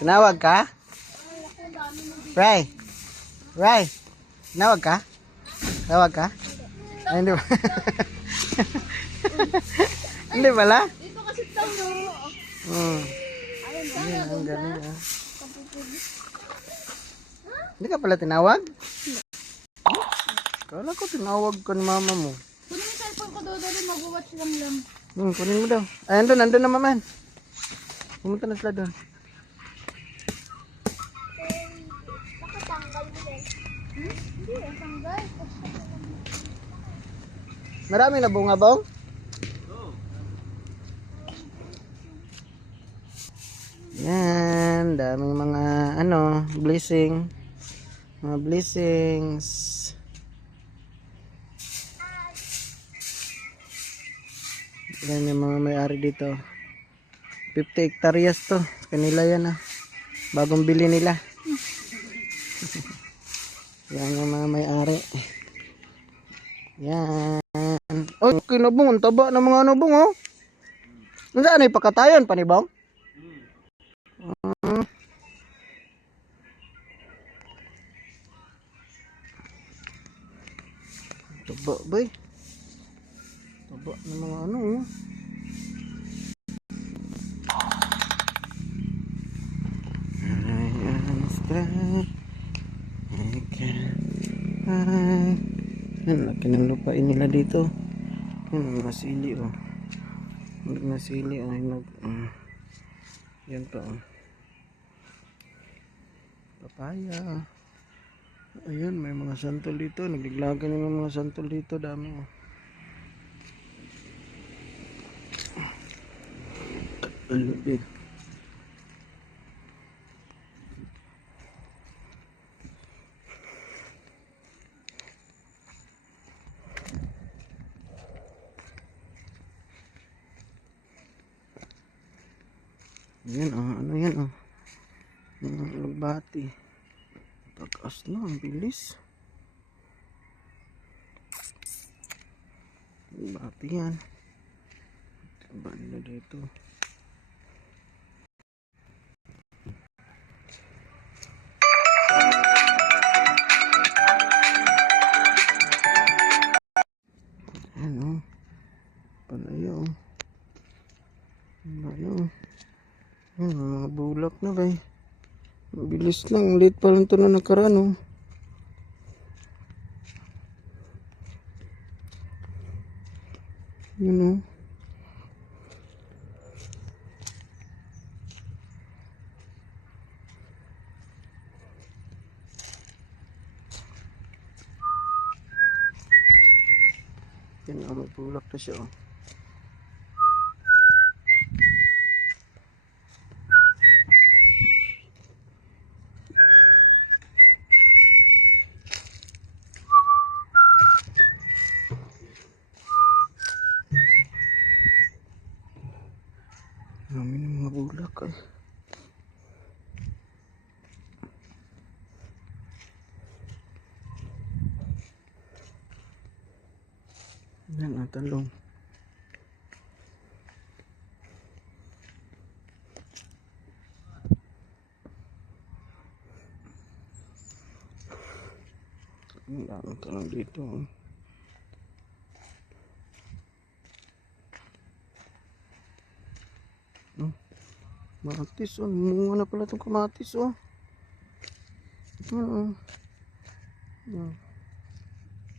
Tinawag ka? Ray. Ray. Tinawag ka? Tawag ka? Ay, hindi ba? Hindi pala? Dito kasi tayo. Ayun, ang galing ah. Hindi ka pala tinawag? Kala ko tinawag ka ni mama mo. Kunin yung cellphone ko doon, mag-watch lang. Kunin mo daw. Ay, andun na maman. Pumunta na sila doon. Nakatanggal mo din. Hindi, tanggal. Marami na bunga, Bong? Yan, daming mga blessing. Mga blessings. Yan yung mga may-ari dito. 50 hectares to. Kanila yan ah. Bagong bili nila. Yan yung mga may-ari. Yan. Oh, kinabong. Ang taba ng mga bong oh. Saan ay pakatayan pa ni Bong? Taba bay. Taba ng mga oh. Yan, laki ng lupain nila dito. Yan, mga sili oh. Mga sili oh. Yan pa oh. Papaya. Ayun, may mga santol dito. Nagliglagan yung mga santol dito. Dami oh. Alubid. Yan oh, ano yan oh. Lugbati. Tagas na, ang bilis. Lugbati yan. Banda dito. Ano? Palayo. Ano? Mga bulak na ba eh. Bilis lang. Late pa lang ito na nakaraan oh. Yun oh. Yan oh. May bulak na siya oh. Dami ng mga bulak eh. Yan ang talong. Ang talong dito oh. Kamatis oh, munga na pala itong kamatis oh.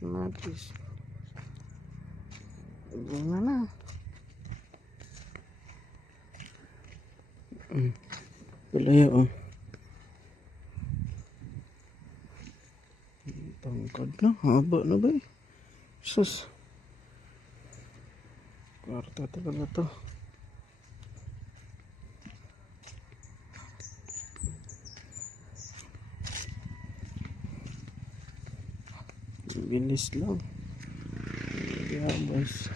Kamatis. Bunga na. Palaya oh. Tangkad na, haba na ba eh. Sus. Kwarta talaga to. Bilis lang. Yabas.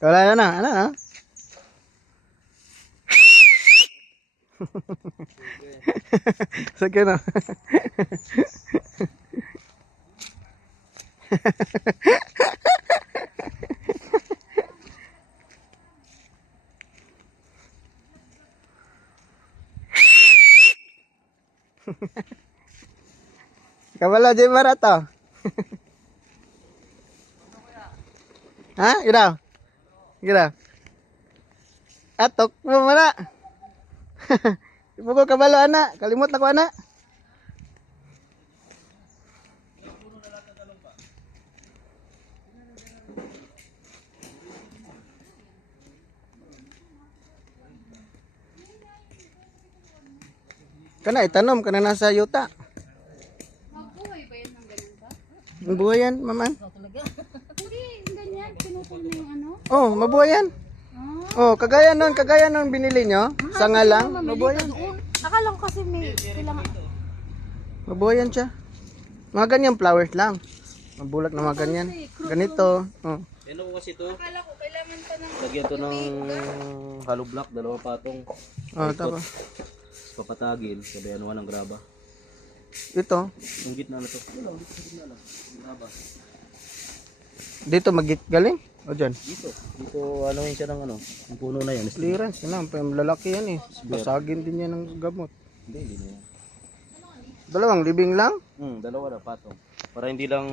Wala na, ano na? Sige na. Kabalo, Jay Barato. Ha? Gila? Gila? Atok mo mana? Ibu ko kabalo anak, kalimot na ko anak. Kana itanom kana nasa yuta. Magbuhay ba yan ng ganun ba? Mabuhay yan, maman. Hindi, ganyan. Pinutol na yung ano. Oh, mabuhay yan. Oh, kagaya nun binili nyo. Sanga lang, mabuhay yan. Akala ko kasi may kailangan. Mabuhay yan siya. Mga ganyan flowers lang. Mabulat na mga ganyan. Ganito. Oh. Ano ko kasi to? Akala ko kailangan pa ng Lagyan to ng hollow block, dalawang patong. Oh, tama. Papatagin, sabayan naman ng graba. Ito, Yung gitna na to. Wala, dito sa gitna lang. Graba. dito magit galing. O dyan. Dito ano yun siya ng ano, yung puno na yan. Clearance, yun lang. Lalaki yan eh. Basagin din yan ng gamot. Hindi na yan. Dalawang libing lang. Dalawa na patong. Para hindi lang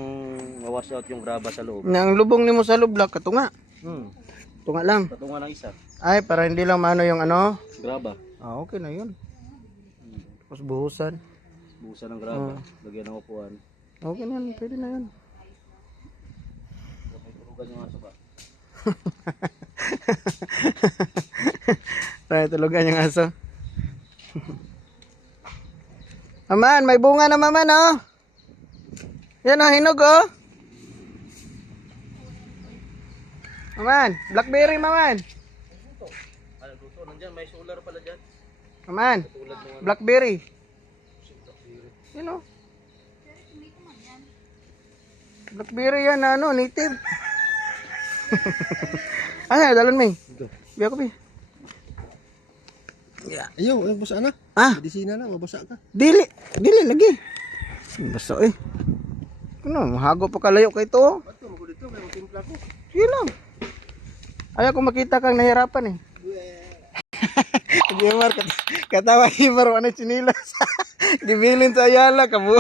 ma-wash out yung graba sa loob. Ang lubong ni mo sa lublak, katunga. Tunga lang. Patungan ng isa. Ay, para hindi lang maano yung ano. Graba. Ah, okay na yun. Tapos buhusan. Buhusan ng graba. Lagyan ng upuan. Okay na yun. Pwede na yun. May tulugan yung aso ba? Tayo tulugan yung aso. Maman, may bunga na maman oh. Yan oh, hinog oh. Maman, blackberry maman. Ano, luto nandiyan, may solar pala dyan. Maman, blackberry. Yan oh. Blackberry yan ano, native. Ay, dalon may. Biya ko bi. Ayaw, basa na. Ah, Medisina na, mabasa ka. dili lagi. Basta eh. Ano, mahago pa kalayo kay to. Bato, mo dito, may timpla ko. Sige lang. Ayaw ko makita kang nahirapan eh. Gimar, katawa Gimar, ano chinilas. Gibilin sa Ayala, kabu.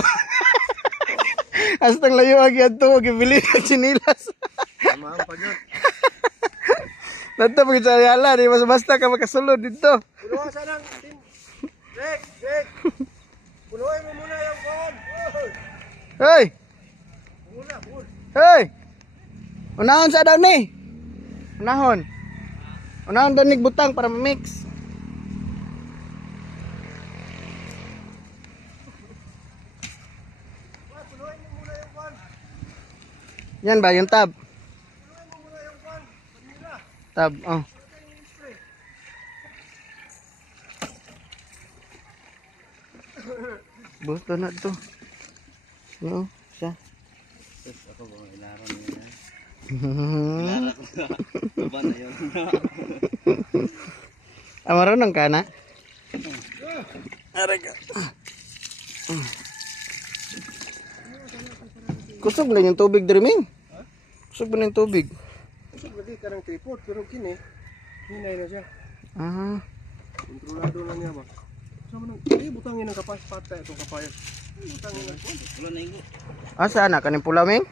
Hastang layo agad to, gibilin sa chinilas. Tamahan pa dyan. Nanto pag sa Ayala, di mas basta ka makasulod dito. Punuhan sa nang, Rick. Punuhin mo muna yung phone. Hey! Muna, phone. Hey! Unahon sa daw ni. Unahon. Unahon daw nig butang para ma-mix. Punuhin mo muna yung phone. Yan ba yung tab? Punuhin mo muna yung phone. Panila. Tab, oh. Busto na to. Yo, siya. Ako ba, ilaran mo yan. Ilaran ko na. Baba na yun. Marunong ka na? Aray ka. Kusog na yung tubig dreaming. Kusog ba na yung tubig? Kusog lagi ka ng tripod, pero kini, hinay na siya. Ah, Kontrolado na niya ba? Sama nang, butangin ng kapas, patay itong kapayas. Butangin ng phone. Wala na yung asa na kaning pulaming?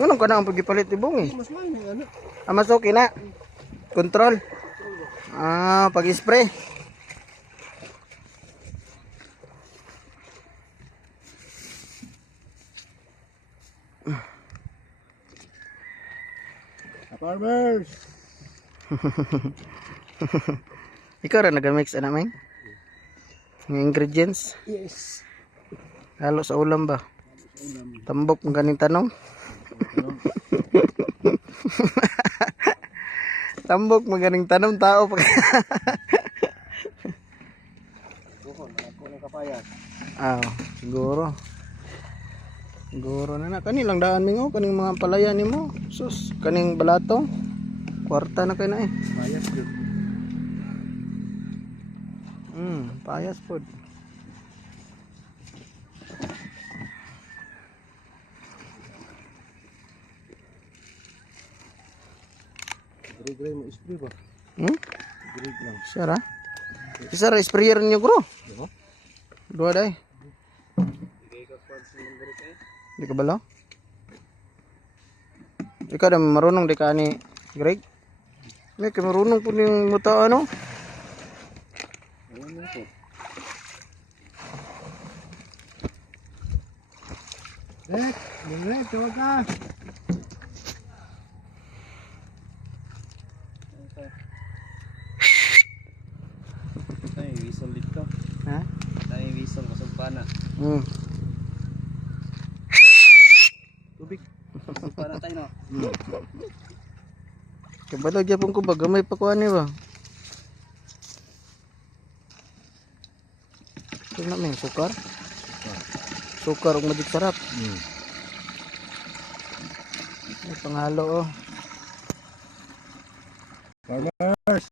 Ngunong ka na ang pagipalit ibong eh. Mas main yung ano. Mas okay na. Control. Ah, pag-spray. Farmers! Ikaw ra nagamix ana may? Ng ingredients. Yes. Halo sa ulam ba? Tambok ng ganing tanong. Tambok maganing tanong tao pag Kani lang daan mingo, kaning mga palaya nimo. Sus, kaning balatong. Kwarta na kay na eh. Payas yun. Payas pod. Gray-gray mo spray ba? Gray lang. Sara? Sara sprayer niyo bro. Diba? Dua day. Di ka bala? Ikaw na marunong di ka ni Greg? May ka marunong po yung muta ano? Alam mo po. Direk, tawag ka. Tayo yung whistle dito. Ha? Tayo yung whistle masugpana. Tubig. Masugpana tayo no. Kabalo gyapon ko ba gamay pa kuan ni ba? Ito na may sukar. Sukar ug magic sarap. Ay, panghalo oh. Farmers.